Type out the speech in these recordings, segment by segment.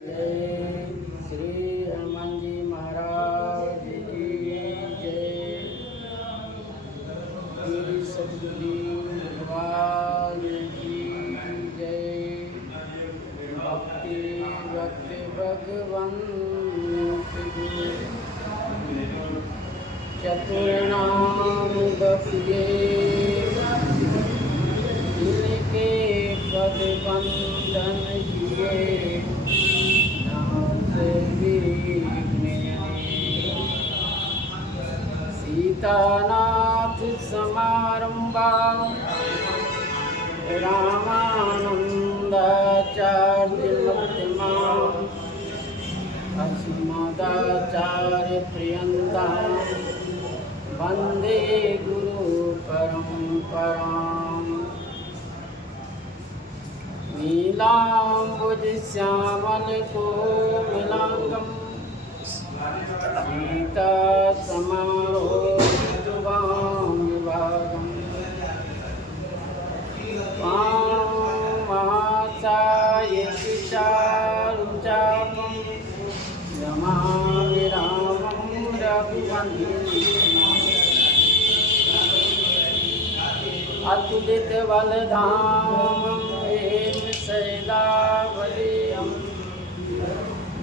जय श्री हनुमान जी महाराज की जय। श्री सतगुरु भगवान की जय। भक्ति भगवंत गुरु चतुर्नाम बसुए इनके पद बंधन किए सीतानाथ समारंभा रामानंदाचार्य मध्यमाम् अस्मदाचार्य पर्यन्तां वन्दे गुरु परम्पराम्। नीलाम्बुज श्यामल कोमलांगम् सीता समारोहितवाम चारुचापं नमामि रामं रघुवंशं अतुलितबलधामं शैलावलीयं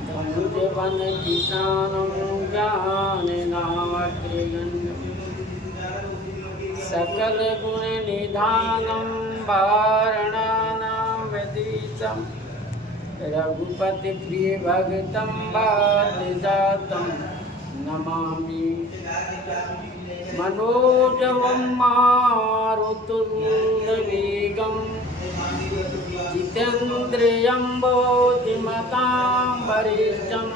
धनुजवनकिशानं ज्ञाननाग्र्यगण्यं सकलगुणनिधानं वारणानामधीशं रघुपतिप्रियभक्तं वादिजातं नमामि। मनोजवं मारुततुल्यवेगं जितेन्द्रियं बुद्धिमतां वरिष्ठं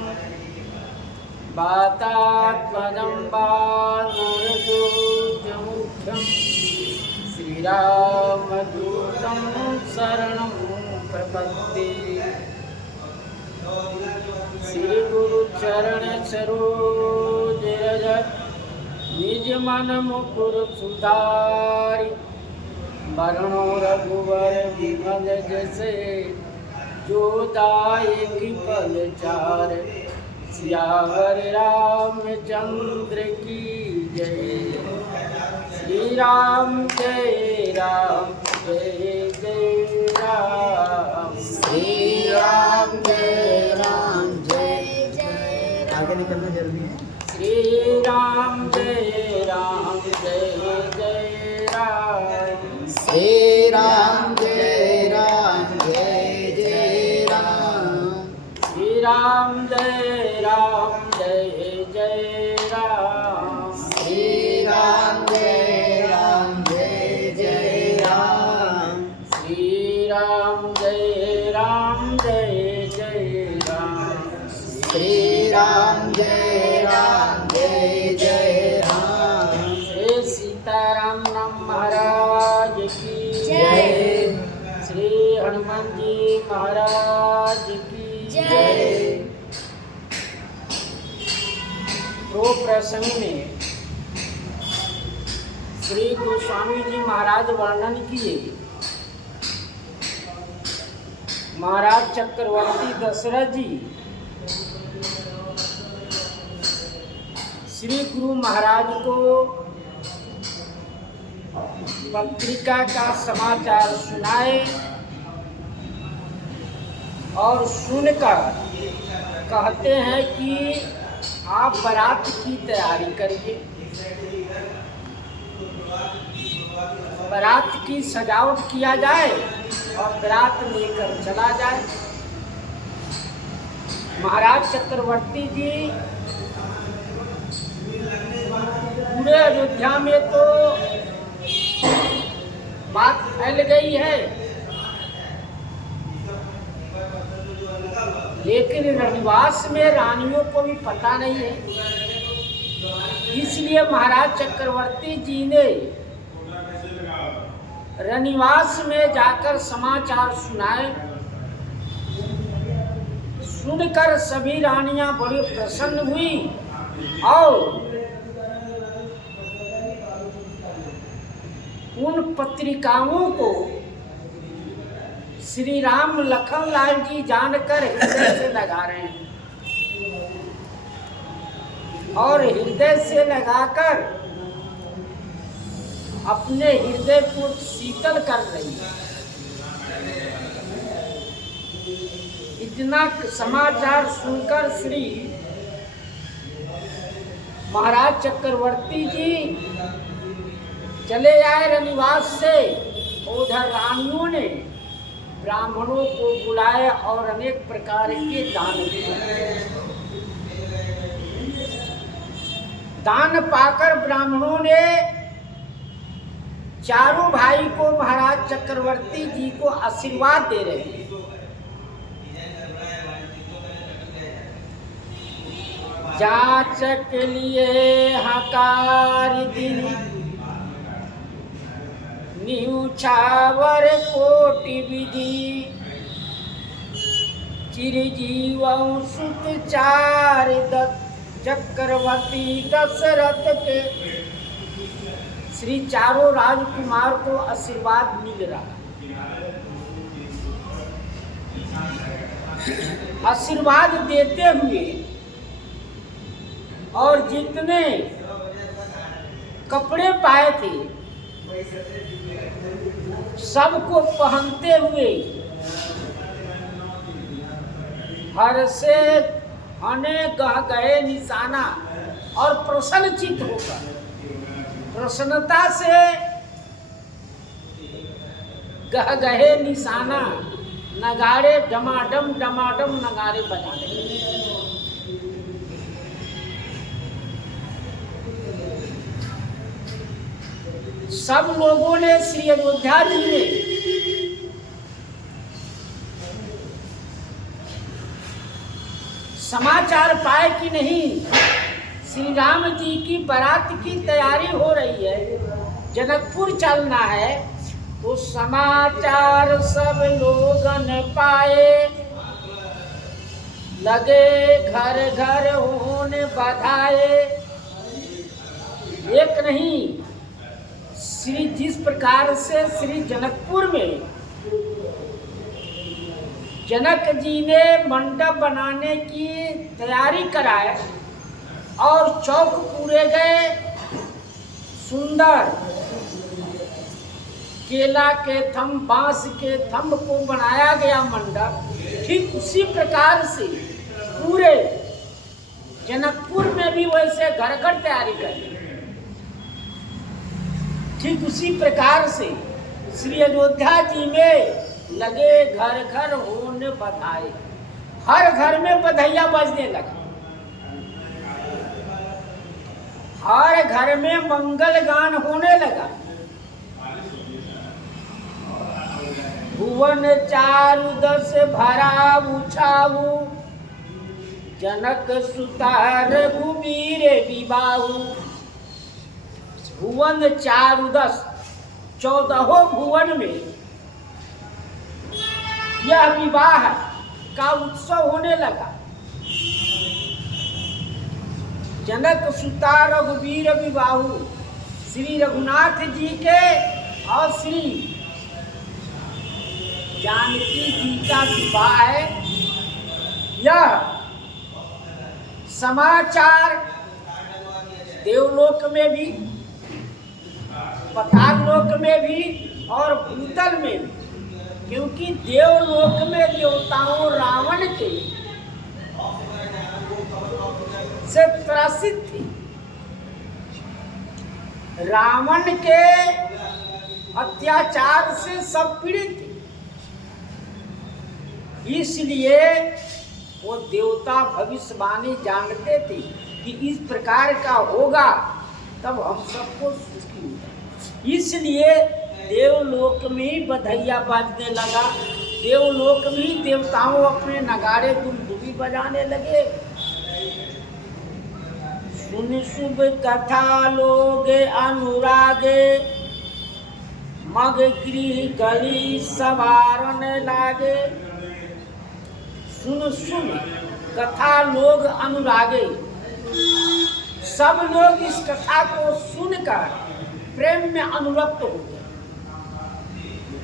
वातात्मजं वानरयूथमुख्यं श्रीरामदूतं शरणं प्रपद्ये। श्री गुरु चरण सरोज रज निज मन मुकुर सुधारि वरणो रघुवर विमल जैसे जो दायक फल चार। सियावर रामचंद्र की जय। श्री राम जय राम जय जय राम। श्री राम जय राम जय जय राम। आगे निकलना जल्दी है। श्री राम जय राम जय जय राम। श्री राम जय राम जय जय राम। श्री राम जय राम जय जय राम। श्री राम जय राम जय जय राम। श्री राम जय राम जय जय राम। श्री राम जय राम जय जय राम। श्री सीताराम नाम महाराज की जय। श्री हनुमान जी महाराज की जय। तो प्रसंग में श्री गोस्वामी जी महाराज वर्णन किए। महाराज चक्रवर्ती दशरथ जी श्री गुरु महाराज को पत्रिका का समाचार सुनाए और सुनकर कहते हैं कि आप बारात की तैयारी करिए, बारात की सजावट किया जाए और बारात लेकर चला जाए। महाराज चक्रवर्ती जी पूरे अयोध्या में तो बात फैल गई है, लेकिन रनिवास में रानियों को भी पता नहीं है। इसलिए महाराज चक्रवर्ती जी ने रनिवास में जाकर समाचार सुनाए। सुनकर सभी रानियां बड़ी प्रसन्न हुई और उन पत्रिकाओं को श्री राम लखनलाल जी जानकर हृदय से लगा रहे हैं और हृदय से लगाकर अपने हृदय को शीतल कर रही है। इतना समाचार सुनकर श्री महाराज चक्रवर्ती जी चले आए रनिवास से। उधर रानियों ने ब्राह्मणों को बुलाया और अनेक प्रकार के दान दिए। दान पाकर ब्राह्मणों ने चारों भाई को महाराज चक्रवर्ती जी को आशीर्वाद दे रहे हैं। जांच के लिए हकार दिन न्यूछावर कोटि विधि चिरजीव सुत चार चक्रवर्ती दशरथ के। श्री चारों राजकुमार को आशीर्वाद मिल रहा। आशीर्वाद देते हुए और जितने कपड़े पाए थे सबको पहनते हुए हर से अनेक गए निशाना और प्रसन्नचित होकर प्रसन्नता से गहे निशाना नगाड़े डमाडम नगाड़े बजाने लगे। सब लोगों ने श्री अयोध्या जी में समाचार पाए कि नहीं श्री राम जी की बारात की तैयारी हो रही है, जनकपुर चलना है। तो समाचार सब लोगन पाए, लगे घर घर होने बधाए। एक नहीं, श्री जिस प्रकार से श्री जनकपुर में जनक जी ने मंडप बनाने की तैयारी कराए और चौक पूरे गए, सुंदर केला के थंब बांस के थंब को बनाया गया मंडप। ठीक उसी प्रकार से पूरे जनकपुर में भी वैसे घर घर तैयारी करें। ठीक उसी प्रकार से श्री अयोध्या जी में लगे घर घर होने बधाई। हर घर में बधैया बजने लगा, हर घर में मंगल गान होने लगा। भुवन चारु दस भरा उछाऊ, जनक सुता रघुबीर विबाहु। भुवन चारु दस, 14 भुवन में यह विवाह का उत्सव होने लगा। जनक सुता रघुबीर विबाहु, श्री रघुनाथ जी के और श्री जानकी जी का विवाह है। यह समाचार देवलोक में भी, पाताल लोक में भी और भूतल में भी, क्योंकि देवलोक में देवताओं रावण के से त्रसित थी। रावण के अत्याचार से सब पीड़ित थे, इसलिए वो देवता भविष्यवाणी जानते थे कि इस प्रकार का होगा तब हम सबको सुखी होगा। इसलिए देवलोक में बधैया बाजने लगा। देवलोक में देवताओं अपने नगाड़े दुमदुमी बजाने लगे। सुन शुभ कथा लोग अनुरागे, मग गृह गली सवारन लागे। सुन सुन कथा लोग अनुरागे, सब लोग इस कथा को सुनकर प्रेम में अनुरक्त हो गए।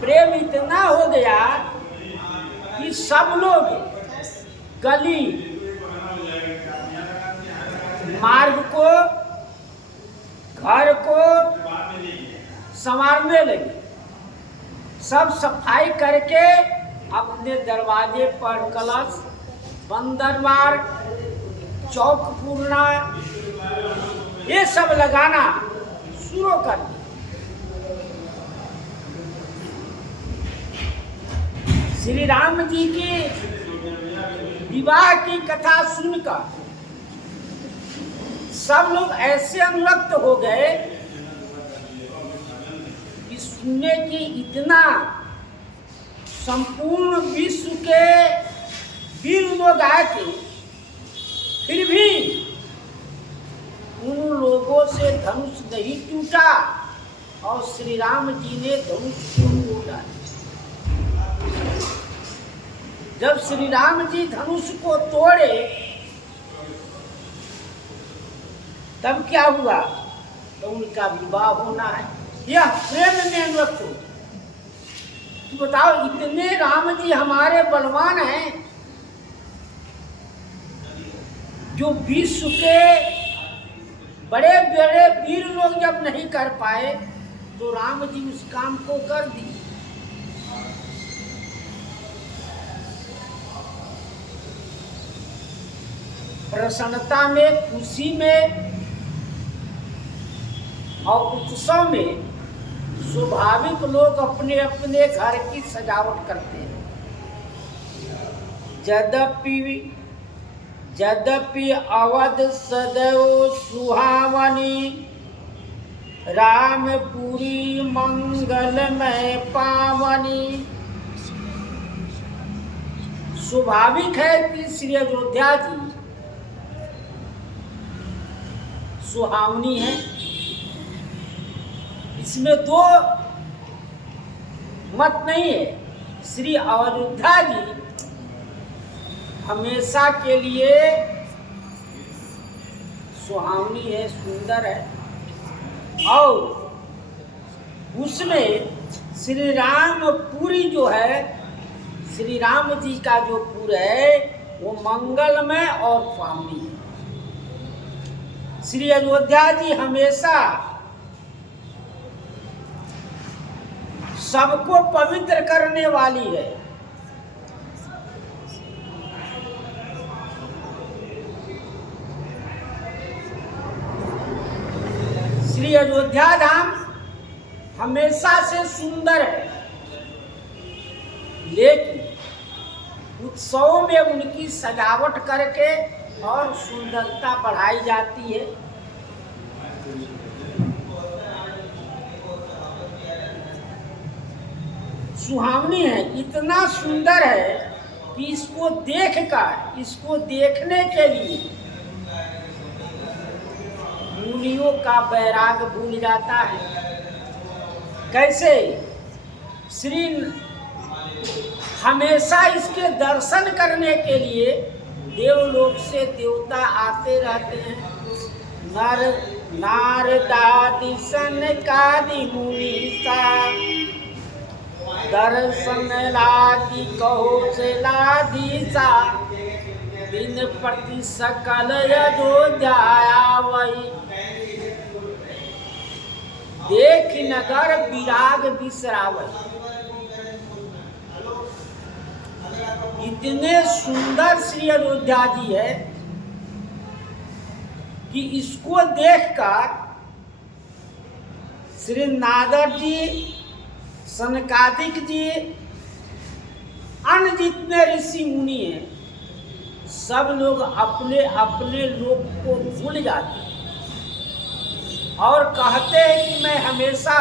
प्रेम इतना हो गया कि सब लोग गली मार्ग को घर को संवारने लगे, सब सफाई करके अपने दरवाजे पर कलश, बंदरवार, चौक पूर्णा ये सब लगाना शुरू कर दिया। श्री राम जी की विवाह की कथा सुनकर सब लोग ऐसे अनुरक्त हो गए कि सुनने की इतना संपूर्ण विश्व के वीर लोग आए थे, फिर भी उन लोगों से धनुष नहीं टूटा और श्री राम जी ने धनुष को तोड़ा। जब श्री राम जी धनुष को तोड़े तब क्या हुआ? तो उनका विवाह होना है। यह प्रेम में अनुरक्त हो। तो बताओ, इतने राम जी हमारे बलवान हैं, जो विश्व के बड़े बड़े वीर लोग जब नहीं कर पाए तो राम जी उस काम को कर दिए। प्रसन्नता में, खुशी में और उत्सव में स्वाभाविक लोग अपने अपने घर की सजावट करते हैं। यद्यपि अवध सदैव सुहावनी, रामपुरी मंगलमय पावनी। स्वाभाविक है कि श्री अयोध्या जी सुहावनी है, इसमें दो मत नहीं है। श्री अयोध्या जी हमेशा के लिए सुहावनी है, सुंदर है। और उसमें श्री रामपुरी जो है, श्री राम जी का जो पुर है वो मंगलमय और पावनी है। श्री अयोध्या जी हमेशा सबको पवित्र करने वाली है। श्री अयोध्या धाम हमेशा से सुंदर है, लेकिन उत्सवों में उनकी सजावट करके और सुंदरता बढ़ाई जाती है। सुहावनी है, इतना सुंदर है कि इसको देखकर, इसको देखने के लिए मुनियों का बैराग भूल जाता है। कैसे? श्री हमेशा इसके दर्शन करने के लिए देवलोक से देवता आते रहते हैं। नारदादि सनकादि मुनीसा, दर्शन लादि कहो से लादीसा, दिन प्रति सकल अयोध्या आवई, देख नगर विराग बिसरावई। इतने सुंदर श्री अयोध्या जी है कि इसको देखकर श्री नारद जी, सनकादिक जी, अन्य जितने ऋषि मुनि हैं, सब लोग अपने अपने लोक को भूल जाते हैं और कहते हैं कि मैं हमेशा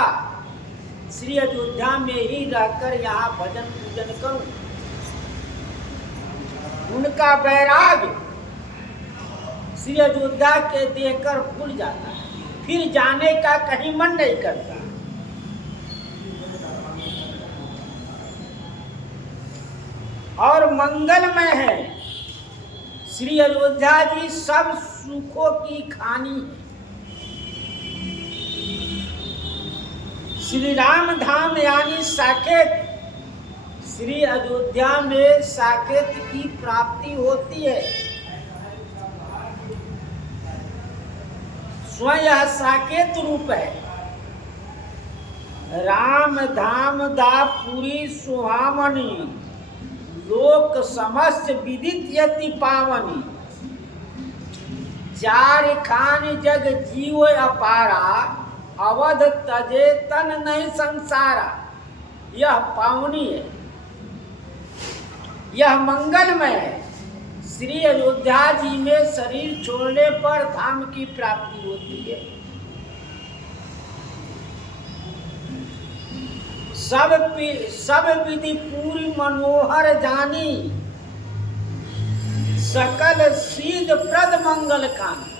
श्री अयोध्या में ही रहकर यहाँ भजन पूजन करूं। उनका वैराग श्री अयोध्या के देखकर भूल जाता है, फिर जाने का कहीं मन नहीं करता। और मंगलमय है श्री अयोध्या जी, सब सुखों की खानी है। श्री राम धाम यानी साकेत श्री अयोध्या में साकेत की प्राप्ति होती है। स्वयं यह साकेत रूप है। राम धाम दापुरी सुहामनी, लोक समस्त विदित यति पावनी। चार खान जग जीव अपारा, अवध तजे तन नहीं संसारा। यह पावनी है, यह मंगलमय है। श्री अयोध्या जी में शरीर छोड़ने पर धाम की प्राप्ति होती है। सब विधि पूरी मनोहर जानी, सकल सीध प्रद मंगल कानी।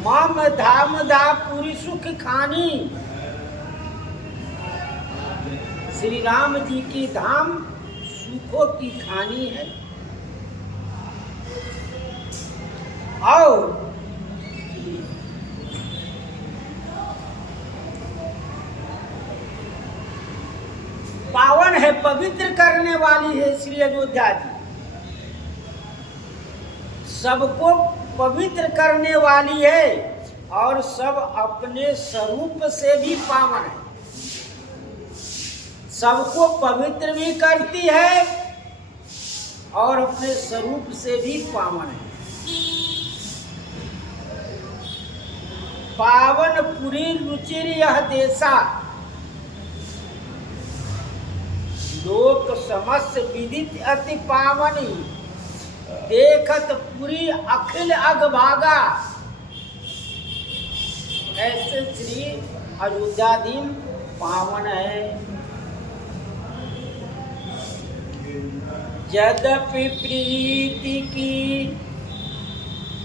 मम धाम दापुरी सुख खानी। श्री राम जी की धाम सुखों की खानी है। और पावन है, पवित्र करने वाली है श्री अयोध्या जी। सबको पवित्र करने वाली है और सब अपने स्वरूप से भी पावन है। सबको पवित्र भी करती है और अपने स्वरूप से भी पावन है। पावन पुरी रुचिर यह देशा, लोक समस्त विदित अति पावनी। देखत पुरी अखिल अगभागा। ऐसे श्री अयोध्या दीन पावन है। यद्यपि प्रीति की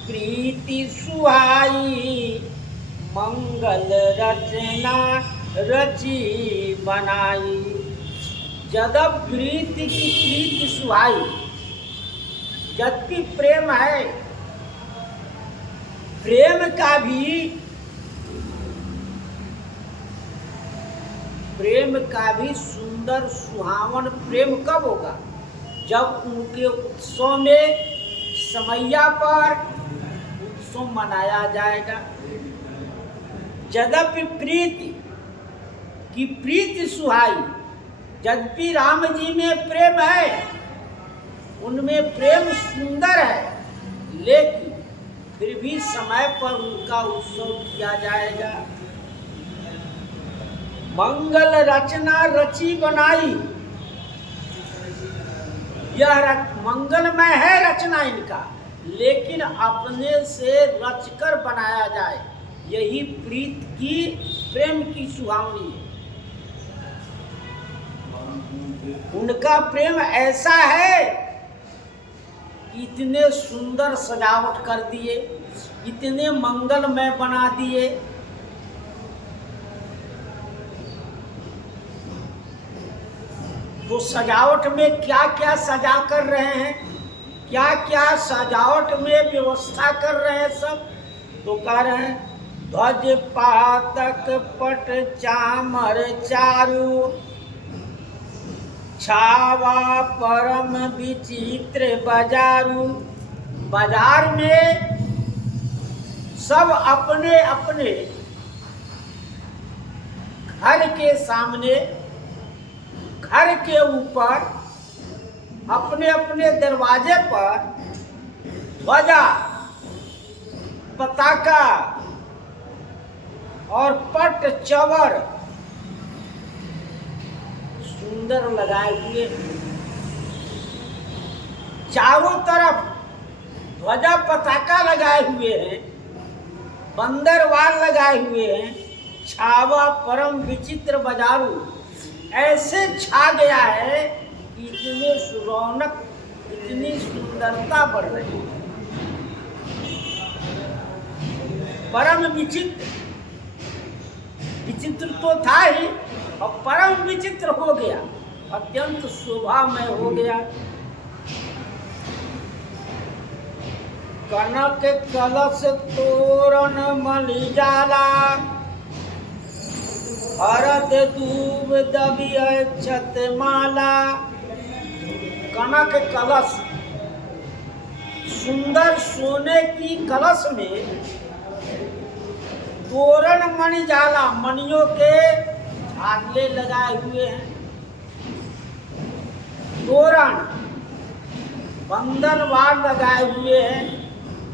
प्रीति सुहाई, मंगल रचना रची बनाई। यद्यपि प्रीति की प्रीति सुहाई, यद्यपि प्रेम है, प्रेम का भी सुंदर सुहावन प्रेम कब होगा? जब उनके उत्सव में समैया पर उत्सव मनाया जाएगा। यद्यपि प्रीति की प्रीति सुहाई, यद्यपि राम जी में प्रेम है, उनमें प्रेम सुंदर है, लेकिन फिर भी समय पर उनका उत्सव किया जाएगा। मंगल रचना रची बनाई। यह मंगलमय है रचना इनका, लेकिन अपने से रचकर बनाया जाए, यही प्रीत की प्रेम की सुहावनी है। उनका प्रेम ऐसा है, इतने सुंदर सजावट कर दिए, इतने मंगलमय बना दिए। तो सजावट में क्या क्या सजा कर रहे हैं, क्या क्या सजावट में व्यवस्था कर रहे हैं सब। तो कह रहे हैं ध्वज पातक पट चामर चारु, छावा परम विचित्र बाजारू। बाजार में सब अपने अपने घर के सामने, घर के ऊपर, अपने अपने दरवाजे पर ध्वजा, पताका और पट चवर सुंदर लगाए हुए। चारों तरफ ध्वजा पताका लगाए हुए हैं, बंदरवाल लगाए हुए हैं। छावा परम विचित्र बाजारू, ऐसे छा गया है, इतने रौनक, इतनी सुंदरता बढ़ रही है। परम विचित्र, विचित्र तो था ही और परम विचित्र हो गया, अत्यंत शोभामय हो गया। कनक कलश तोरण मलिजाला, हरद दूब दबी अक्षत माला। कनक कलश, सुंदर सोने की कलश में तोरण मणि जाला, मणियों के झागले लगाए हुए हैं। तोरण बंधनवार लगाए हुए हैं।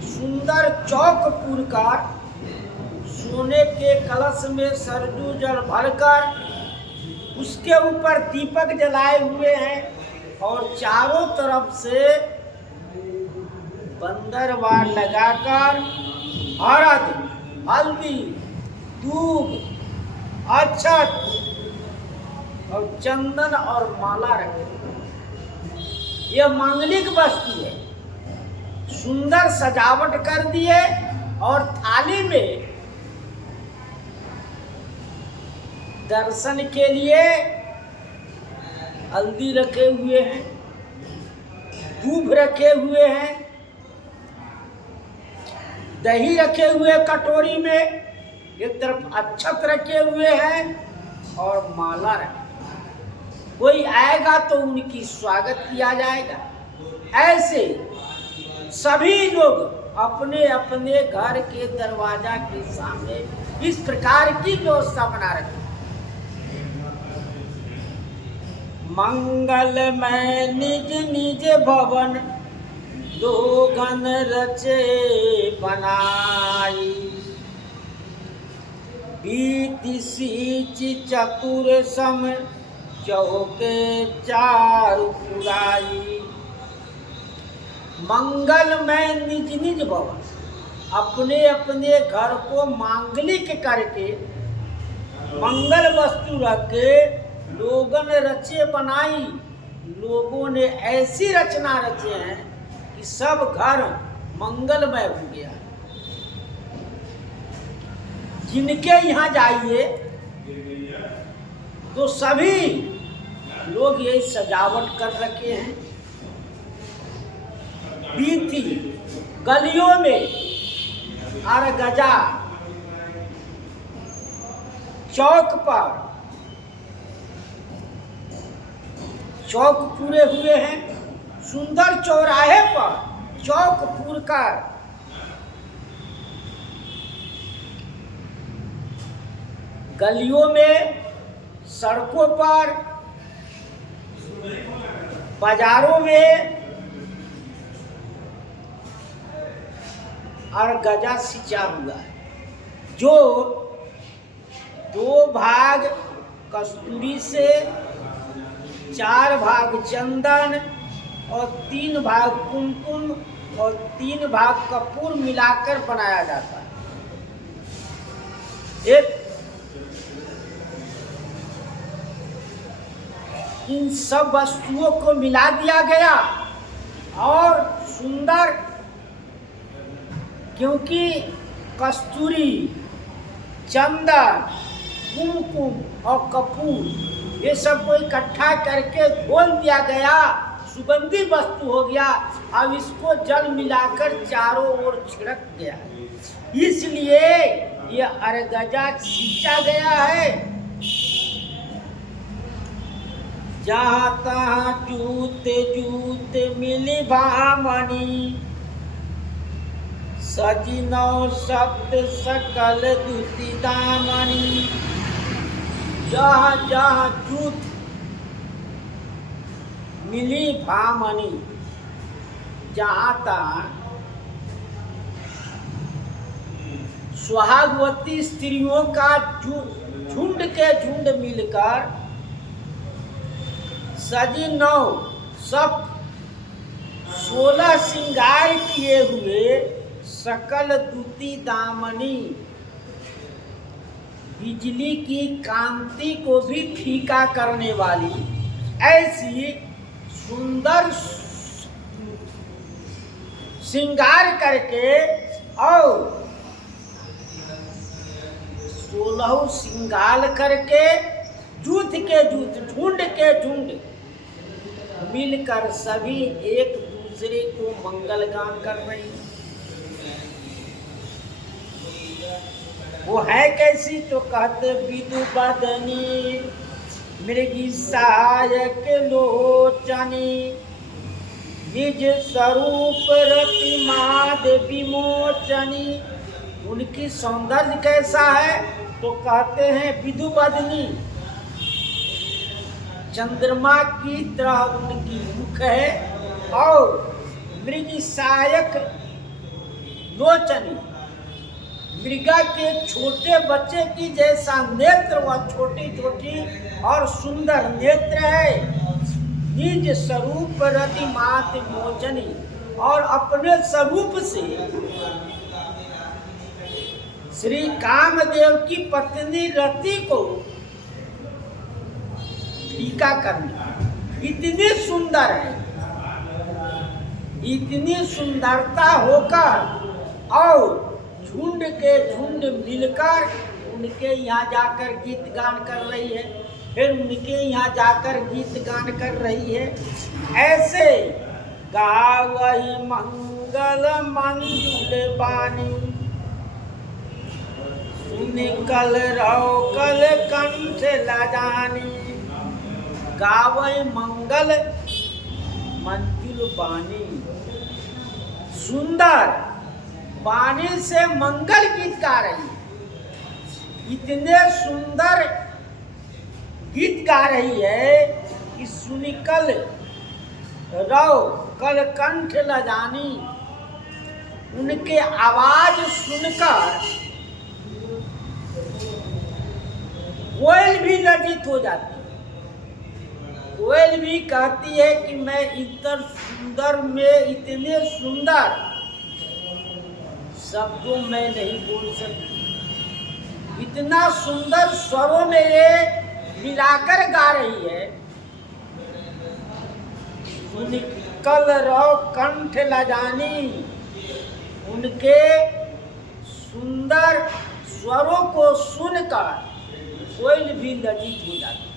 सुंदर चौक पूरकर सोने के कलश में सरजू जल भरकर उसके ऊपर दीपक जलाए हुए हैं और चारों तरफ से बंदरवार लगाकर हरद, हल्दी, दूब, अक्षत और चंदन और माला रखे। यह मांगलिक वस्तु है। सुंदर सजावट कर दिए और थाली में दर्शन के लिए हल्दी रखे हुए हैं, दूब रखे हुए हैं, दही रखे हुए कटोरी में, एक तरफ अक्षत रखे हुए हैं और माला रखे। कोई आएगा तो उनकी स्वागत किया जाएगा। ऐसे सभी लोग अपने अपने घर के दरवाजा के सामने इस प्रकार की व्यवस्था बना रखी। मंगलमय निज निज भवन दोगन रचे बनाई। बीति सीच चतुर सम चौके चारु पुराई। मंगलमय निज निज भवन, अपने अपने घर को मांगलिक करके मंगल वस्तु रख के लोगन रचे बनाई। लोगों ने ऐसी रचना रचे हैं कि सब घर मंगलमय हो गया। जिनके यहाँ जाइए तो सभी लोग ये सजावट कर रखे हैं। बीती गलियों में अरगजा, चौक पर चौक पूरे हुए हैं। सुंदर चौराहे पर चौक पूर कर गलियों में, सड़कों पर, बाजारों में और गजा सिंचा हुआ है, जो 2 भाग कस्तूरी से, 4 भाग चंदन और 3 भाग कुमकुम और 3 भाग कपूर मिलाकर बनाया जाता है। एक इन सब वस्तुओं को मिला दिया गया और सुंदर, क्योंकि कस्तूरी, चंदन, कुमकुम और कपूर ये सब को इकट्ठा करके घोल दिया गया, सुगंधी वस्तु हो गया। अब इसको जल मिलाकर चारों ओर छिड़क गया, इसलिए ये अरगजा सींचा गया है। जहाँ तहाँ जूत जूत मिली भामनी, सजिनौ शब्द सकल दूती दामनी। जहाँ जहाँ जूत मिली भामनी, जहाँ तहाँ सुहागवती स्त्रियों का झुंड के झुंड मिलकर सजिनौ सब 16 श्रृंगार किए हुए सकल दूती दामनी, बिजली की कांति को भी फीका करने वाली ऐसी सुंदर श्रृंगार करके और 16 श्रृंगार करके जूथ के जूथ, झुंड के झुंड मिलकर सभी एक दूसरे को मंगल गान कर रही हैं। वो है कैसी? तो कहते विदु बदनी मृगी सहायक लोचनी निज स्वरूप रति माद विमोचनी। उनकी सौंदर्य कैसा है? तो कहते हैं विदु बदनी, चंद्रमा की तरह उनकी मुख है और मृग सहायक लोचनी, मृगा के छोटे बच्चे की जैसा नेत्र, वह छोटी छोटी और सुंदर नेत्र है। निज स्वरूप रति मात मोचनी, और अपने स्वरूप से श्री कामदेव की पत्नी रति को टीका करनी। इतनी सुंदर है, इतनी सुंदरता होकर और झुंड के झुंड मिलकर उनके यहाँ जाकर गीत गान कर रही है, फिर उनके यहाँ जाकर गीत गान कर रही है। ऐसे गावही मंगल मंजुल बानी, सुन कल रहो कल कंठ लजानी। गावही मंगल मंजुल बानी, सुंदर बानी से मंगल गीत गा रही है। इतने सुंदर गीत गा रही है कि सुनी कल रहो कल कंठ लजानी। उनके आवाज सुनकर कोयल भी लज्जित हो जाती है। कोयल भी कहती है कि मैं इतना सुंदर में इतने सुंदर शब्दों में नहीं बोल सकती। इतना सुंदर स्वरों में ये मिलाकर गा रही है। सुन कल रहो कंठ लजानी, उनके सुंदर स्वरों को सुनकर कोयल भी लज्जित हो जाती।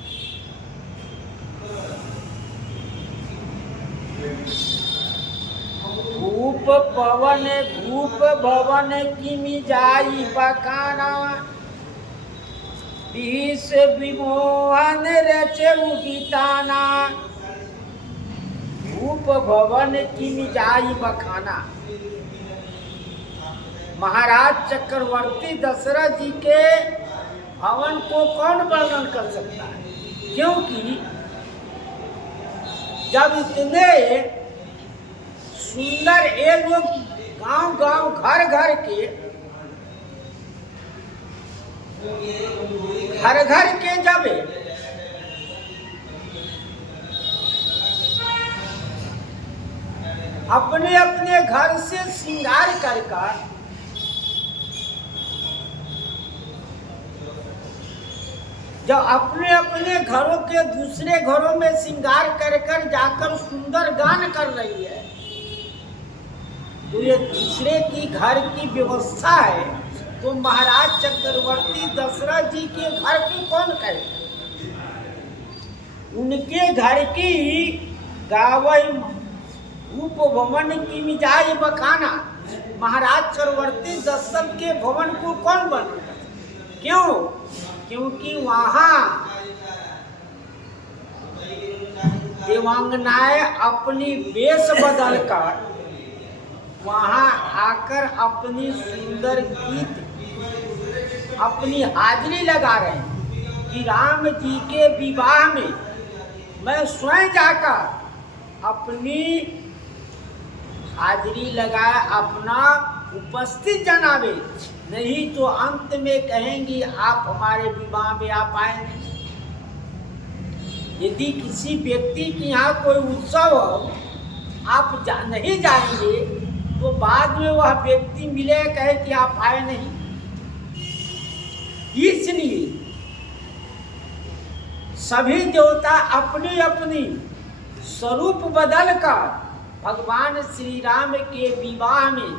भूप पवन भूप भवन किमि जाई बखाना, विष विमोहन रचऊ गीताना। भूप भवन किमि जाई बखाना, महाराज चक्रवर्ती दशरथ जी के भवन को कौन वर्णन कर सकता है? क्योंकि जब इतने सुंदर ये लोग गांव गांव घर घर के जब अपने अपने घर से श्रृंगार कर जब अपने अपने घरों के दूसरे घरों में श्रृंगार कर जाकर सुंदर गान कर रही है, तो ये दूसरे की घर की व्यवस्था है। तो महाराज चक्रवर्ती दशरथ जी के घर की कौन कहे? उनके घर की गावई रूप भवन की मिजाज बखाना, महाराज चक्रवर्ती दशरथ के भवन को कौन वर्णन कर? क्यों? क्योंकि वहाँ देवांगनाएं अपनी वेश बदलकर वहाँ आकर अपनी सुंदर गीत अपनी हाजिरी लगा रहे हैं कि राम जी के विवाह में मैं स्वयं जाकर अपनी हाजिरी लगाए, अपना उपस्थित जनावे, नहीं तो अंत में कहेंगी आप हमारे विवाह में आप आए नहीं। यदि किसी व्यक्ति के यहाँ कोई उत्सव हो, आप नहीं जाएंगे तो बाद में वह व्यक्ति मिले कहे कि आप आए नहीं। इसलिए सभी देवता अपनी अपनी स्वरूप बदलकर भगवान श्री राम के विवाह में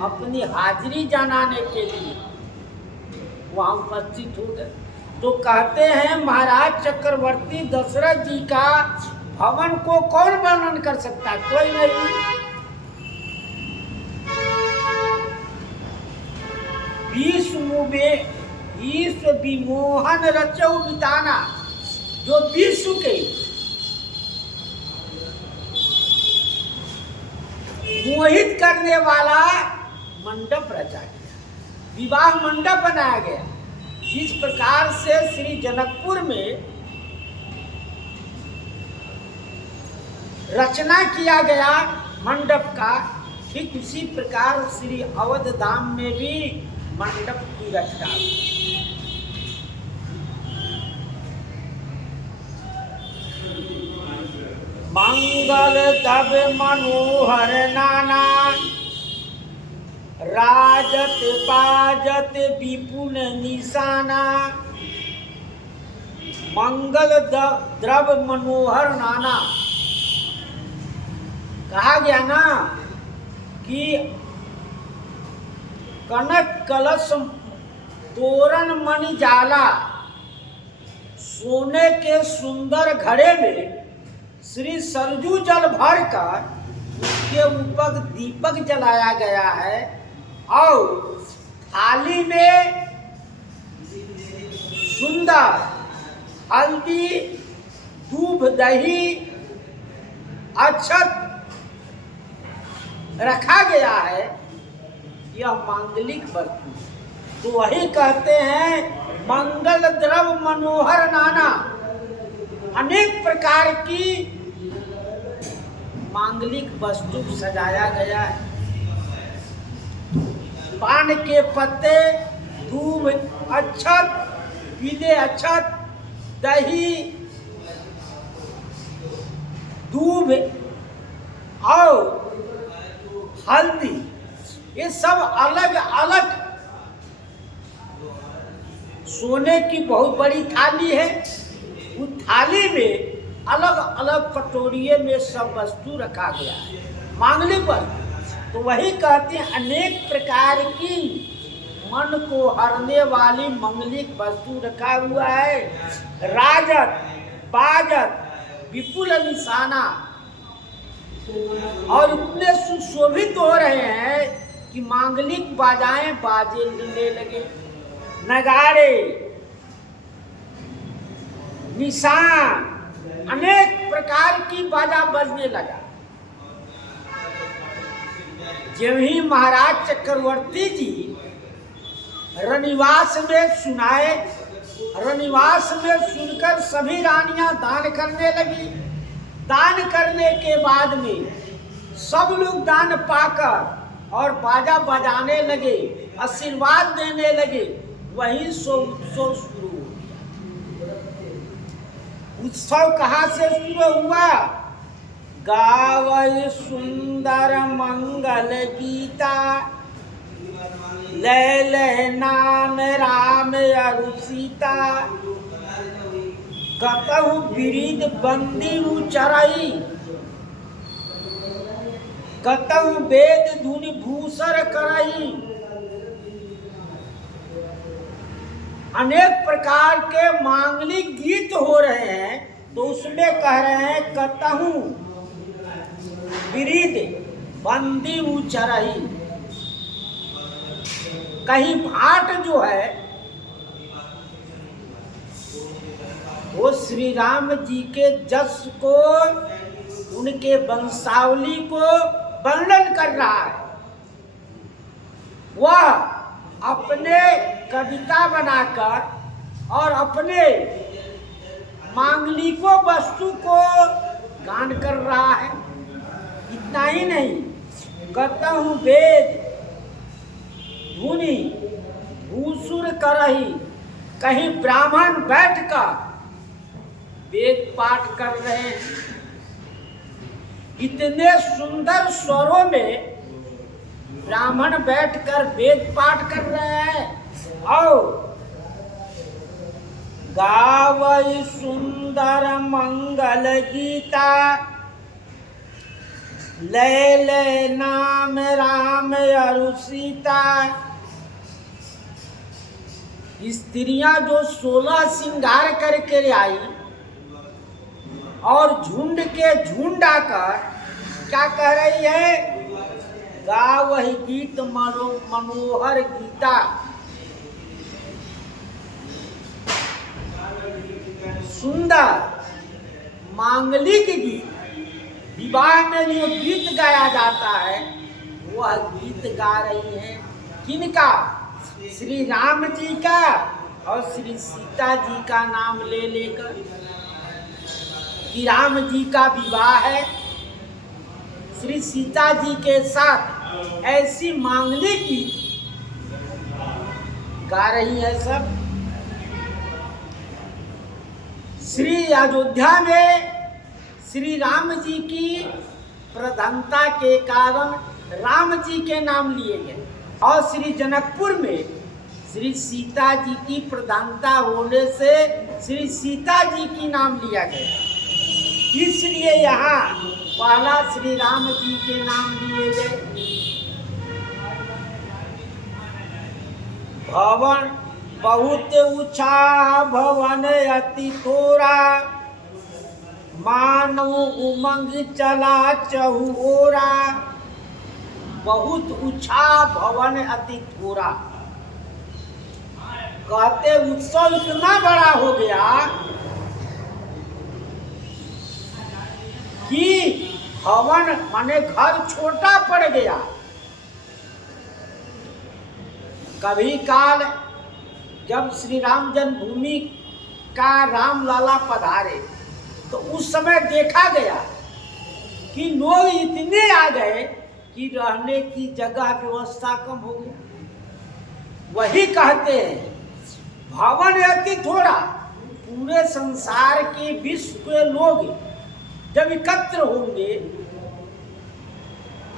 अपनी हाजिरी जनाने के लिए वहाँ उपस्थित हो गए। तो कहते हैं महाराज चक्रवर्ती दशरथ जी का भवन को कौन वर्णन कर सकता है? कोई नहीं। विश्व विमोहन रचौ मिताना, जो विश्व के मोहित करने वाला मंडप रचा गया, विवाह मंडप बनाया गया। जिस प्रकार से श्री जनकपुर में रचना किया गया मंडप का, ठीक उसी प्रकार श्री अवध धाम में भी मंडप की रचना। मंगल तब मनोहर नाना, राजत बाजत विपुल निशाना। मंगल द्रव मनोहर नाना कहा गया ना कि कनक कलश तोरण मणि जाला, सोने के सुंदर घड़े में श्री सरजू जल भरकर उसके ऊपर दीपक जलाया गया है, और थाली में सुंदर हल्दी, दूध, दही, अक्षत रखा गया है। यह मांगलिक वस्तु, तो वही कहते हैं मंगल द्रव मनोहर नाना। अनेक प्रकार की मांगलिक वस्तु सजाया गया है। पान के पत्ते, धूप, अक्षत, पीले अक्षत, दही, दूध और हल्दी, ये सब अलग अलग सोने की बहुत बड़ी थाली है। उस थाली में अलग अलग कटोरिये में सब वस्तु रखा गया है, मांगलिक वस्तु। तो वही कहते हैं अनेक प्रकार की मन को हरने वाली मांगलिक वस्तु रखा हुआ है। राजत बाजत विपुल निशाना, और इतने सुशोभित हो रहे हैं कि मांगलिक बाजाएं बाजने लगे, नगाड़े, निशान, अनेक प्रकार की बाजा बजने लगा। जब ही महाराज चक्रवर्ती जी रनिवास में सुनाए, रनिवास में सुनकर सभी रानियां दान करने लगी। दान करने के बाद में सब लोग दान पाकर और बाजा बजाने लगे, आशीर्वाद देने लगे। वही उत्सव शुरू हो गया। उत्सव कहाँ से शुरू हुआ? गावै सुंदर मंगल गीता, ले ले नाम राम अरु सीता। कतहु बिरिद बंदी उचरई, कतहु वेद धुनि भूषर करई। अनेक प्रकार के मांगलिक गीत हो रहे हैं, तो उसमें कह रहे हैं कतहु बिरिद बंदी उचरई। कहीं भाट जो है वो श्री राम जी के जस को, उनके वंशावली को वर्णन कर रहा है। वह अपने कविता बनाकर और अपने मांगलिकों वस्तु को गान कर रहा है। इतना ही नहीं, कतहु वेद धुनि भूसुर करही। कहीं ब्राह्मण बैठकर वेद पाठ कर रहे हैं। इतने सुंदर स्वरों में ब्राह्मण बैठकर वेद पाठ कर रहे हैं। और गावै सुंदर मंगल गीता, ले ले नाम राम अरु सीता। स्त्रियां जो 16 श्रृंगार करके आई और झुंड के झुंड आकर क्या कह रही है? गावहि गीत मनोहर गीता, सुंदर मांगलिक गीत, विवाह में जो गीत गाया जाता है वह गीत गा रही हैं। किनका? श्री राम जी का और श्री सीता जी का नाम ले लेकर कि राम जी का विवाह है श्री सीता जी के साथ, ऐसी मांगलिक गीत गा रही है सब। श्री अयोध्या में श्री राम जी की प्रधानता के कारण राम जी के नाम लिए गए और श्री जनकपुर में श्री सीता जी की प्रधानता होने से श्री सीता जी की नाम लिया गया। इसलिए यहाँ पहला श्री राम जी के नाम लिए गए। भवन बहुत ऊंचा भवन अति थोरा, मानो उमंग चला चहुओरा। बहुत ऊंचा भवन अति थोरा, कहते उत्सव इतना बड़ा हो गया कि भवन माने घर छोटा पड़ गया। कभी काल जब श्री राम जन्मभूमि का रामलला पधारे तो उस समय देखा गया कि लोग इतने आ गए कि रहने की जगह व्यवस्था कम हो गई। वही कहते हैं भवन अति थोड़ा, पूरे संसार के विश्व के लोग जब एकत्र होंगे,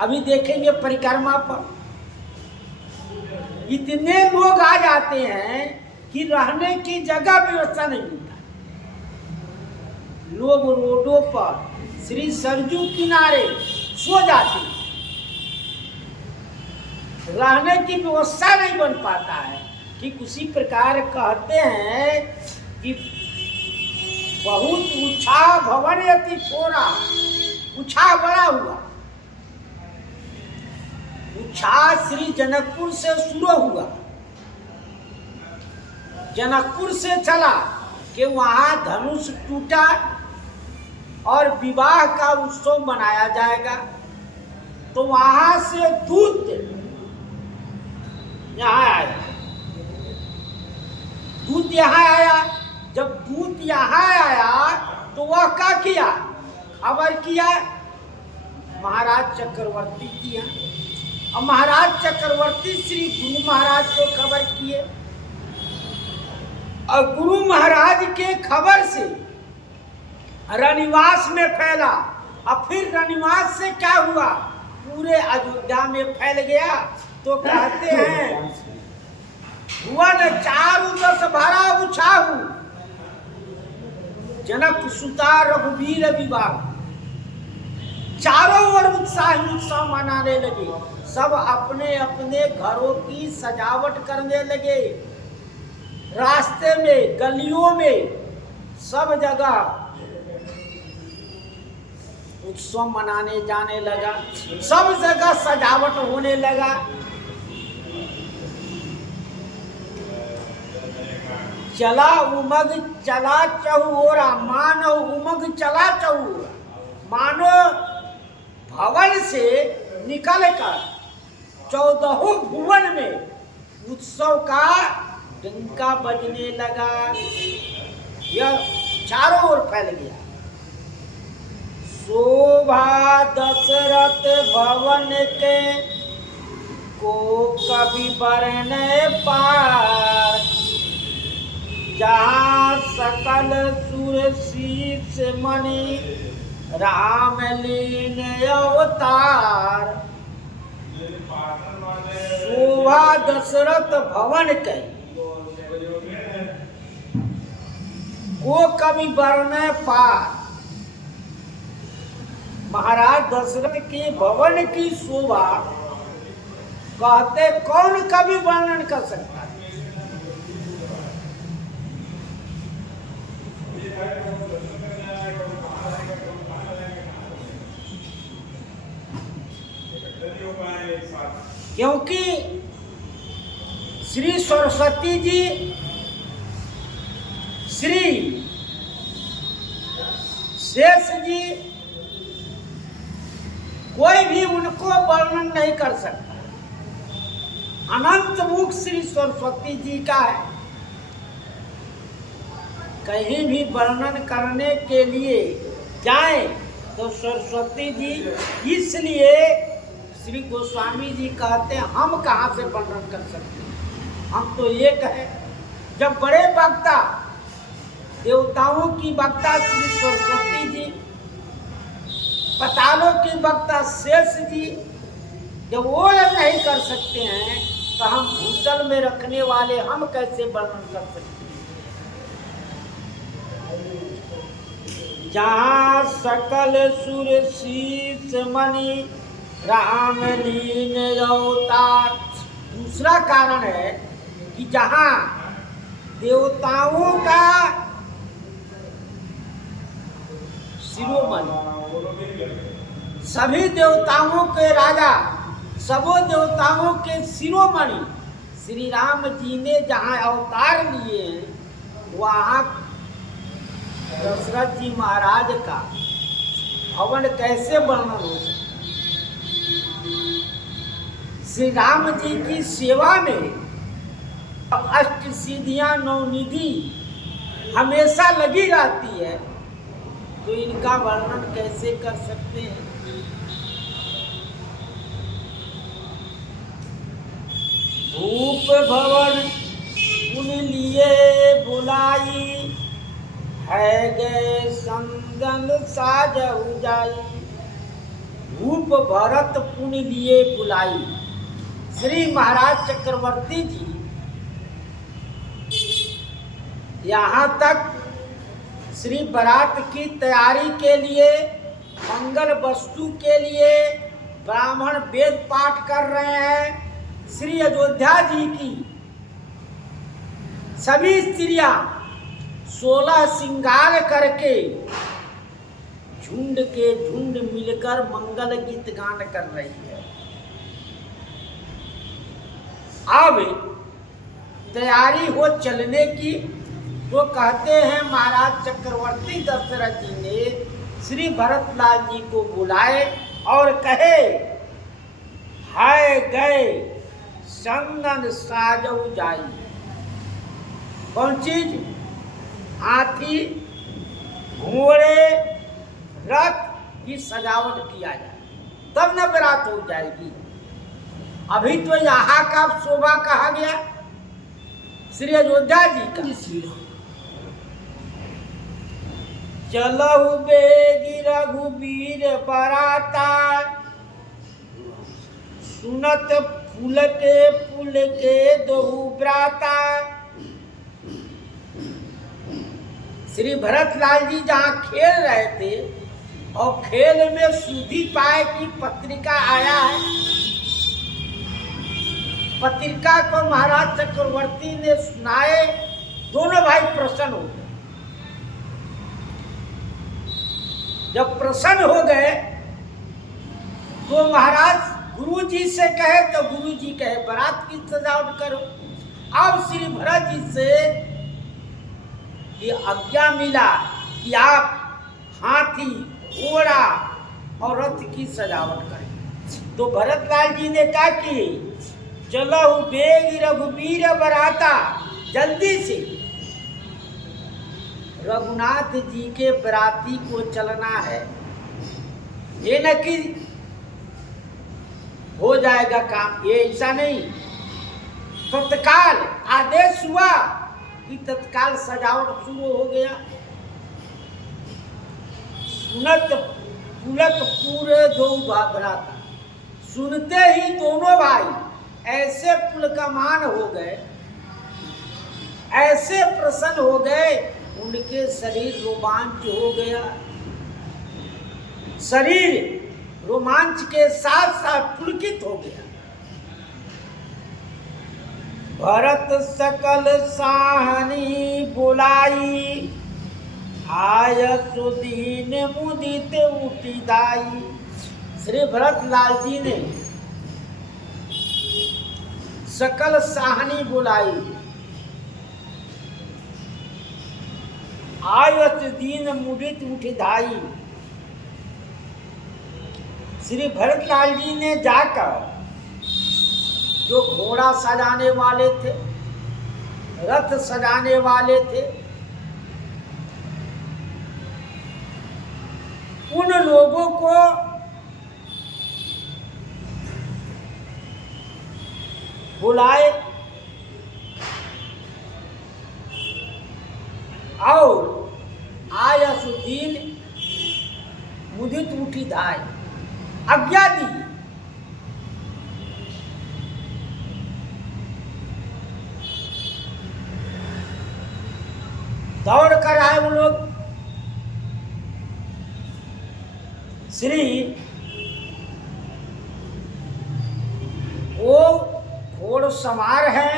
अभी देखेंगे परिक्रमा पर इतने लोग आ जाते हैं कि रहने की जगह व्यवस्था नहीं मिलता। लोग रोडों पर श्री सरजू किनारे सो जाते हैं, रहने की व्यवस्था नहीं बन पाता है। कि उसी प्रकार कहते हैं कि बहुत ऊंचा भवन अति थोरा, ऊंचा बड़ा हुआ। ऊंचा श्री जनकपुर से शुरू हुआ, जनकपुर से चला कि वहां धनुष टूटा और विवाह का उत्सव मनाया जाएगा। तो वहां से दूत यहाँ आया, दूत यहाँ आया। जब दूत यहाँ आया तो वह क्या किया? खबर किया महाराज चक्रवर्ती किया, और महाराज चक्रवर्ती श्री गुरु महाराज को खबर किए, और गुरु महाराज के खबर से रनिवास में फैला। और फिर रनिवास से क्या हुआ? पूरे अयोध्या में फैल गया। तो कहते हैं भुवन चारु दस भरा उछाहू, जनक सुता रघुवीर विवाह। चारों ओर उत्सव मनाने लगे, सब अपने अपने घरों की सजावट करने लगे। रास्ते में गलियों में सब जगह उत्सव मनाने जाने लगा, सब जगह सजावट होने लगा। चला उमग चला चहुओरा, मानो उमग चला चहुओरा। मानो भवन से निकलकर 14 भुवन में उत्सव का डंका बजने लगा। यह चारों ओर फैल गया। शोभा दशरथ भवन के को कभी बरने पार, जहाँ सकल सुर शीर्ष मणि राम लीन अवतार। शोभा दशरथ भवन के को कभी बरने पार। महाराज दशरथ के भवन की शोभा कहते कौन कभी वर्णन कर सकता है? क्योंकि श्री सरस्वती जी श्री शेष जी कोई भी उनको वर्णन नहीं कर सकता। अनंत मुख श्री सरस्वती जी का है। कहीं भी वर्णन करने के लिए जाएं तो सरस्वती जी, इसलिए श्री गोस्वामी जी कहते हैं हम कहाँ से वर्णन कर सकते हैं, हम तो ये कहें जब बड़े वक्ता देवताओं की वक्ता श्री सरस्वती जी, पतालों की वक्ता शेष जी, जब वो नहीं कर सकते हैं तो हम भूतल में रखने वाले हम कैसे वर्णन कर सकते हैं। जहाँ सकल सुर शीस मणि राम लीन अवतार। दूसरा कारण है कि जहाँ देवताओं का शिरोमणि, सभी देवताओं के राजा, सबों देवताओं के शिरोमणि श्री राम जी ने जहाँ अवतार लिए, वहाँ दशरथ जी महाराज का भवन कैसे वर्णन हो सकता। श्री राम जी की सेवा में अष्ट सिद्धियां नवनिधि हमेशा लगी रहती है, तो इनका वर्णन कैसे कर सकते हैं। भूप भवन उन लिए बुलाई, है गए संदन साजहु जाई। भूप भरत पुण्य लिए बुलाई। श्री महाराज चक्रवर्ती जी यहाँ तक श्री बारात की तैयारी के लिए, मंगल वस्तु के लिए ब्राह्मण वेद पाठ कर रहे हैं। श्री अयोध्या जी की सभी स्त्रियां 16 श्रृंगार करके झुंड के झुंड मिलकर मंगल गीत गान कर रही है। अब तैयारी हो चलने की, तो कहते हैं महाराज चक्रवर्ती दशरथ जी ने श्री भरतलाल जी को बुलाए और कहे, हाय गए संदन साजहु जाई। कौन चीज? हाथी, घोड़े, रथ की सजावट किया जाए, तब न बारात हो जाएगी। अभी तो यहाँ का शोभा कहा गया श्री अयोध्या जी का। चलहु बेगी रघुबीर बराता, सुनत फूल के दोहु ब्राता। श्री भरतलाल जी जहाँ खेल रहे थे और खेल में सुधी पाए की पत्रिका आया है। पत्रिका को महाराज चक्रवर्ती ने सुनाए, दोनों भाई प्रसन्न हो गए। जब प्रसन्न हो गए तो महाराज गुरु जी से कहे, तो गुरु जी कहे बारात की सजावट करो। अब श्री भरत जी से ये आज्ञा मिला कि आप हाथी, घोड़ा और रथ की सजावट करें। तो भरतलाल जी ने कहा कि चलो बेग रघुबीर बराता, जल्दी से रघुनाथ जी के बराती को चलना है। ये न कि हो जाएगा काम, ये ऐसा नहीं। तत्काल आदेश हुआ कि तत्काल सजावट शुरू हो गया। सुनत पुलक पूरे दो बराता, सुनते ही दोनों भाई ऐसे पुलकमान हो गए, ऐसे प्रसन्न हो गए, उनके शरीर रोमांच हो गया। शरीर रोमांच के साथ साथ पुलकित हो गया। भरत सकल साहनी बुलाई, आय सुदीन मुदित उठी दाई। श्री भरतलाल जी ने सकल साहनी बुलाई, आयत दीन मुदित उठिधाई। श्री भरतलाल जी ने जाकर जो घोड़ा सजाने वाले थे, रथ सजाने वाले थे, उन लोगों को बुलाए और आयसुद्दीन मुदित उठिधाई आज्ञा दी। दौड़ कर आए वो लोग। श्री वो घोड़सवार है,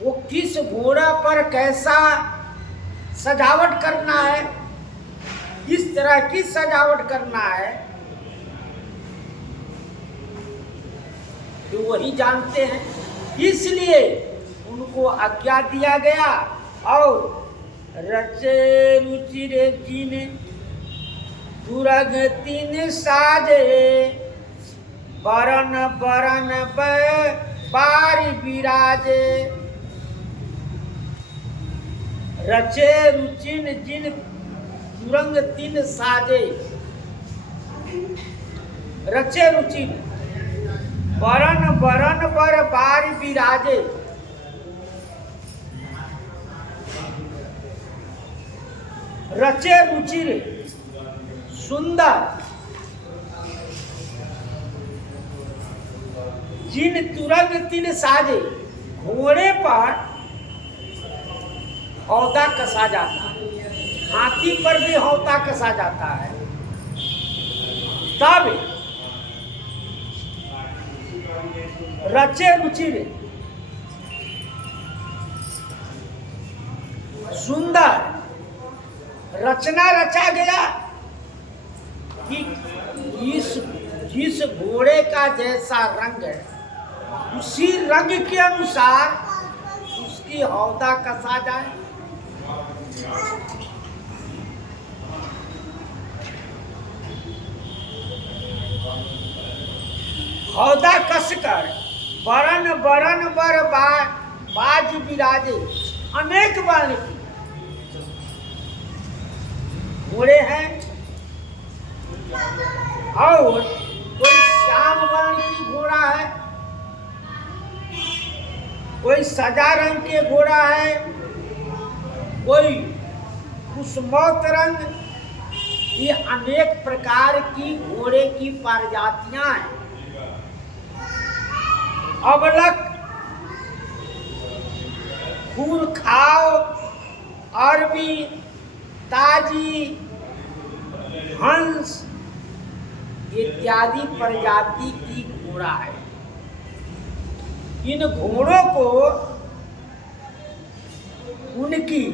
वो किस घोड़ा पर कैसा सजावट करना है, किस तरह की सजावट करना है, तो वही जानते हैं। इसलिए उनको आज्ञा दिया गया और रचे रुचिरे जीने दुरग तीन साजे बरन बरन बारी विराजे। रचे रुचिन जिन तुरंग तीन साजे, रचे रुचिन बरन बरन बर बारी विराजे। रचे रुचिर सुंदर जिन तुरंग तीन साजे, घोड़े पर हौदा कसा जाता है, हाथी पर भी हौदा कसा जाता है। तब रचे रुचिर सुंदर रचना रचा गया कि जिस घोड़े का जैसा रंग है उसी रंग के अनुसार उसकी हौदा कसा जाए। हौदा कसकर बरन बरन बर बाज विराजे। अनेक वर्ण की घोड़े हैं और कोई श्याम वर्ण की घोड़ा है, कोई सजा रंग के घोड़ा है, कोई कुसमौत रंग। ये अनेक प्रकार की घोड़े की प्रजातियां हैं। अबलक, खून खाओ, अरबी, ताजी, हंस इत्यादि प्रजाति की घोड़ा है। इन घोड़ों को उनकी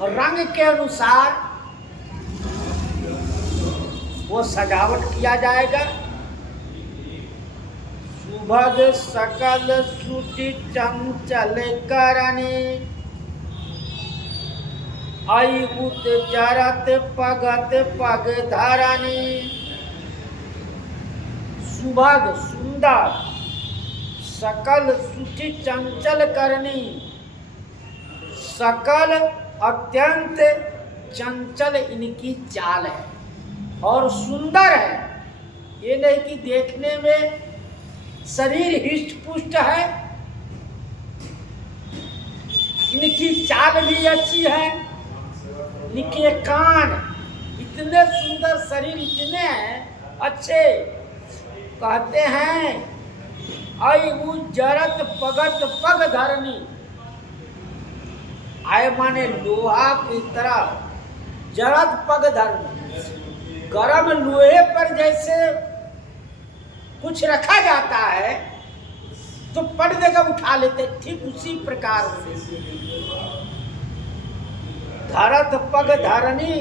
रंग के अनुसार वो सजावट किया जाएगा। सुभग सकल सुटि चंचल करनी, अयुत जरत पगत पग धरनी। सुभग सुंदर, सकल सुचि चंचल करनी, सकल अत्यंत चंचल इनकी चाल है और सुंदर है। ये नहीं कि देखने में शरीर हिष्ट पुष्ट है, इनकी चाल भी अच्छी है, इनके कान इतने सुंदर, शरीर इतने हैं अच्छे। कहते हैं अयु जरत पगत पग धरनी। आय माने लोहा की तरह, जरत पग धरनी। गरम लोहे पर जैसे कुछ रखा जाता है तो पड़ जगह उठा लेते, ठीक उसी प्रकार से धरत पग धरनी,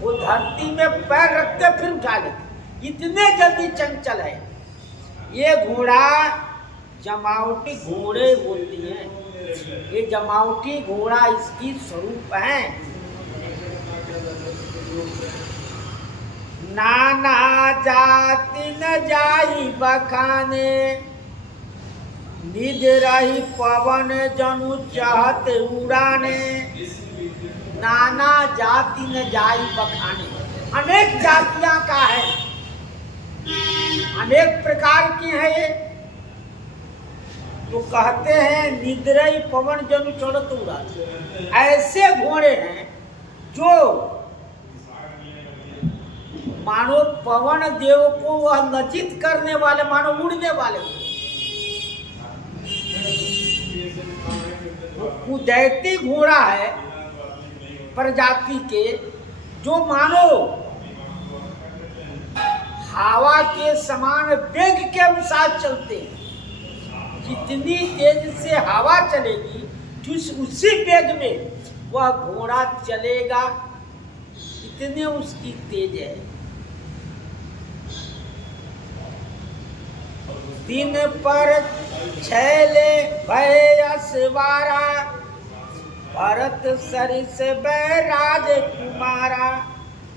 वो धरती में पैर रखते फिर उठा लेते, इतने जल्दी चंचल है। ये घोड़ा जमावटी घोड़े होती हैं। ये जमावटी घोड़ा इसकी स्वरूप है। नाना जाति न जाई बखाने, निज रही पवन जनु चाहत उड़ाने। नाना जाति न जाई बखाने, अनेक जातियां का है, अनेक प्रकार की है ये। तो कहते हैं निद्रई पवन जनु चढ़त उड़ाते। ऐसे घोड़े हैं जो मानो पवन देव को वह नचित करने वाले, मानो उड़ने वाले। कुदैती घोड़ा है प्रजाति के, जो मानो हवा के समान वेग के अनुसार चलते हैं। जितनी तेज से हवा चलेगी उसी वेग में वह घोड़ा चलेगा, इतने उसकी तेज है। दिन पर छैले भय असवारा, भरत सरिस बैराज कुमारा।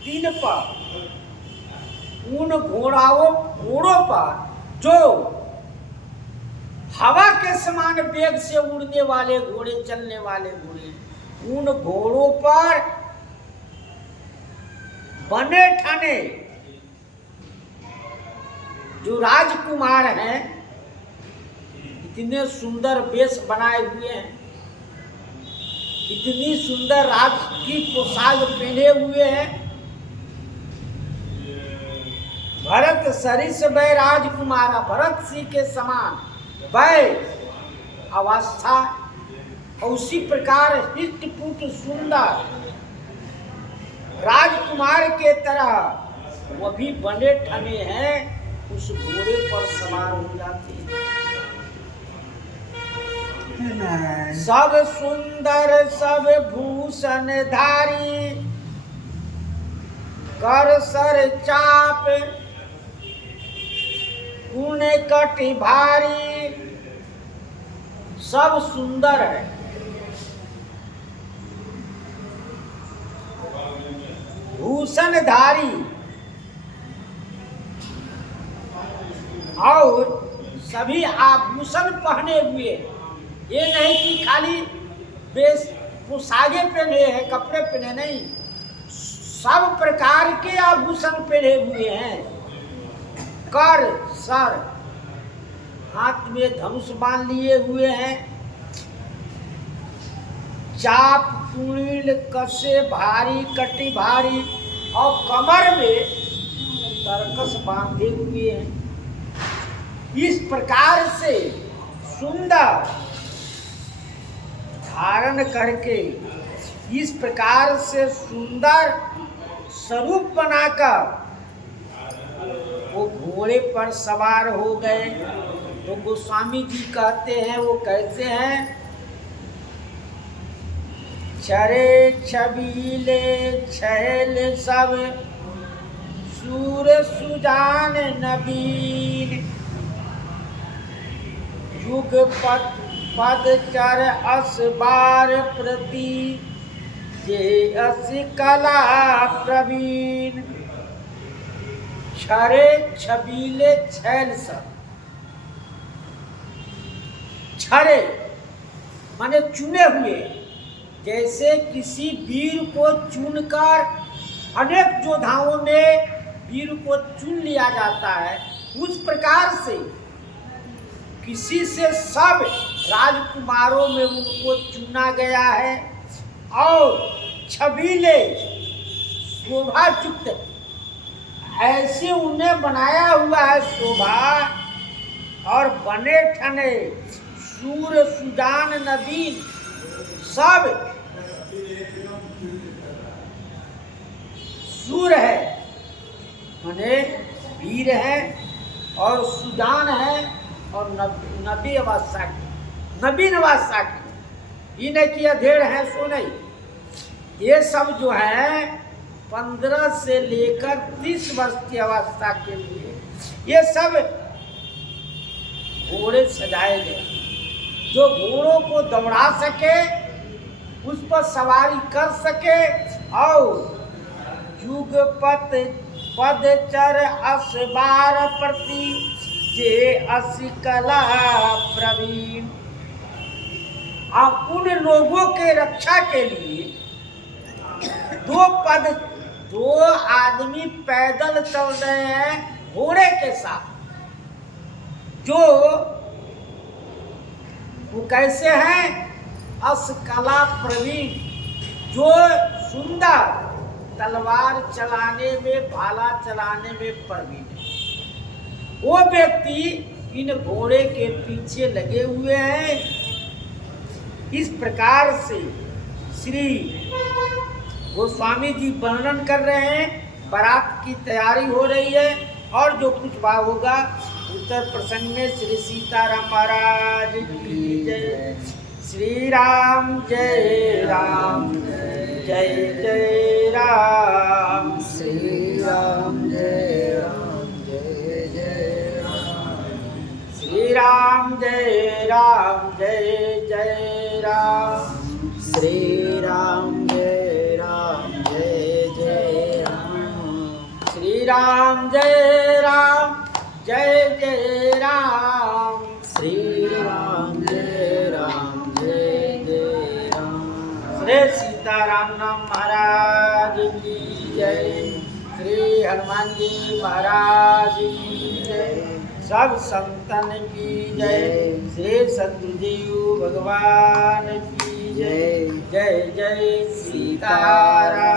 दिन पर उन घोड़ों पर जो हवा के समान वेग से उड़ने वाले घोड़े, चलने वाले घोड़े, उन घोड़ों पर बने ठने जो राजकुमार हैं, इतने सुंदर वेश बनाए हुए हैं, इतनी सुंदर राज की पोशाक पहने हुए हैं। भरत सरिस वै राजकुमारा, भरत सिंह के समान वै अवस्था, और उसी प्रकार हिष्टपुट सुंदर राजकुमार के तरह वह भी बने ठने हैं, उस घोड़े पर सवार हो जाते हैं। सब सुंदर सब भूषण धारी, कर सर चाप गुण कटि भारी। सब सुंदर है, भूषणधारी, और सभी आभूषण पहने हुए। ये नहीं कि खाली पोशाके पहने हैं, कपड़े पहने नहीं, सब प्रकार के आभूषण पहने हुए हैं। कर सर, हाथ में धनुष बांध लिए हुए हैं। चाप कुणिल कसे भारी कटी भारी, और कमर में तरकस बांधे हुए हैं। इस प्रकार से सुंदर धारण करके, इस प्रकार से सुंदर स्वरूप बनाकर वो घोड़े पर सवार हो गए। तो गोस्वामी जी कहते हैं, वो कैसे हैं? चरे छबीले छैल सब, सूर सुजान नबीन। युग पद चर अस बार प्रति, जे अस कला प्रवीण। छरे छबीले छैल सब, छरे माने चुने हुए, जैसे किसी वीर को चुनकर अनेक योद्धाओं में वीर को चुन लिया जाता है, उस प्रकार से किसी से सब राजकुमारों में उनको चुना गया है। और छबीले शोभायुक्त, ऐसे उन्हें बनाया हुआ है शोभा, और बने ठने सूर सुजान नबीन, सब सूर है माने वीर है, और सुजान है, और नबी अवस्था की, नबीन अवस्था की। ये नहीं कि अधेड़ है सो नहीं, ये सब जो है 15 से लेकर 30 वर्ष की अवस्था के लिए ये सब घोड़े सजाए गए। जो घोड़ों को दौड़ा सके, उस पर सवारी कर सके और युगपत पदचर असबार प्रति जे असि कला प्रवीण। अब उन लोगों के रक्षा के लिए दो आदमी पैदल चल रहे हैं घोड़े के साथ, जो वो कैसे हैं? असकला प्रवीण, जो सुंदर तलवार चलाने में, भाला चलाने में प्रवीण है। वो व्यक्ति इन घोड़े के पीछे लगे हुए हैं। इस प्रकार से श्री गोस्वामी जी वर्णन कर रहे हैं। बारात की तैयारी हो रही है और जो कुछ भाव होगा उत्तर प्रसंग में श्री सीताराम महाराज की जय। श्री राम जय राम, जय जय राम। श्री राम जय राम, जय जय राम। श्री राम जय राम, जय जय राम। श्री राम जय राम, जय जय राम। श्री राम जय राम, जय जय राम। श्री राम जय राम, जय जय राम। श्री सीताराम महाराज की जय। श्री हनुमान जी महाराज की जय। सब संतन की जय। श्री सतगुरुदेव भगवान की जय। जय जय सीताराम।